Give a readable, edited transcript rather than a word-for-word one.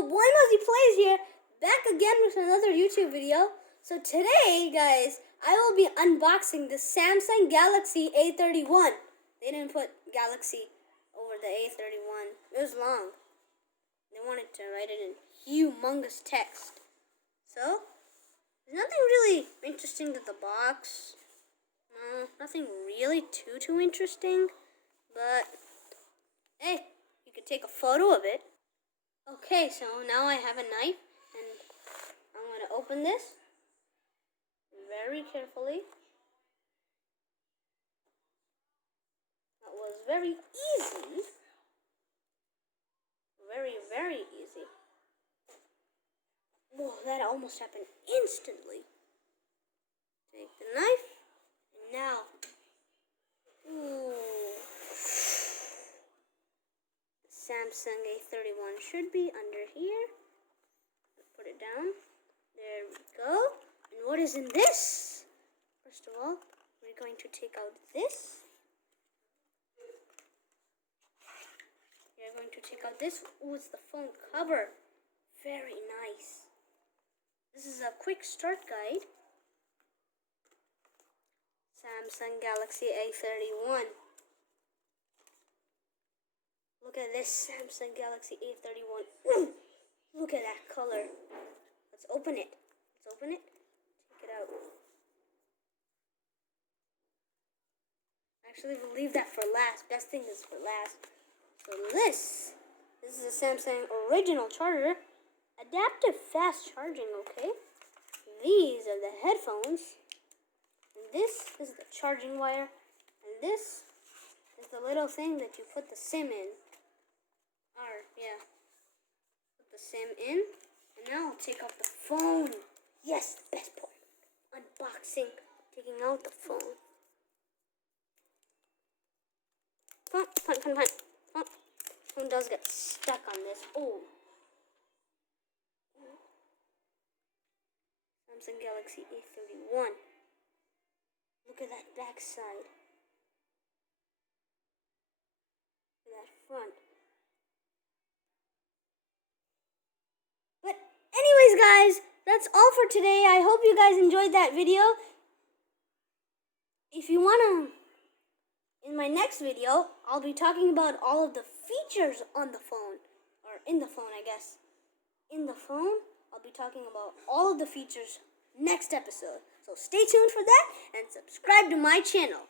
So, Boy Muzzy Plays here, back again with another YouTube video. So today, guys, I will be unboxing the Samsung Galaxy A31. They didn't put Galaxy over the A31. It was long. They wanted to write it in humongous text. So, there's nothing really interesting to the box. No, nothing really too interesting. But, hey, you could take a photo of it. Okay, so now I have a knife, and I'm going to open this very carefully. That was very easy. Very easy. Whoa, that almost happened instantly. Take the knife, and now, ooh, the Samsung A31 should be under here. Put it down. There we go. And what is in this? First of all, we're going to take out this. We're going to take out this. Oh, it's the phone cover. Very nice. This is a quick start guide. Samsung Galaxy A31. Look at this Samsung Galaxy A31. Ooh, look at that color. Let's open it. Let's open it. Take it out. Actually, we'll leave that for last. Best thing is for last. So this is a Samsung original charger. Adaptive fast charging, okay? These are the headphones. And this is the charging wire. And this is the little thing that you put the SIM in. Put the SIM in. And now I'll take out the phone. Yes, the best part. Unboxing. Taking out the phone. Fun. Phone does get stuck on this. Oh. Samsung Galaxy A31. Look at that back side. Look at that front. But anyways, guys, that's all for today. I hope you guys enjoyed that video. If you want to, in my next video, I'll be talking about all of the features on the phone. Or in the phone, I guess. In the phone, I'll be talking about all of the features next episode. So stay tuned for that and subscribe to my channel.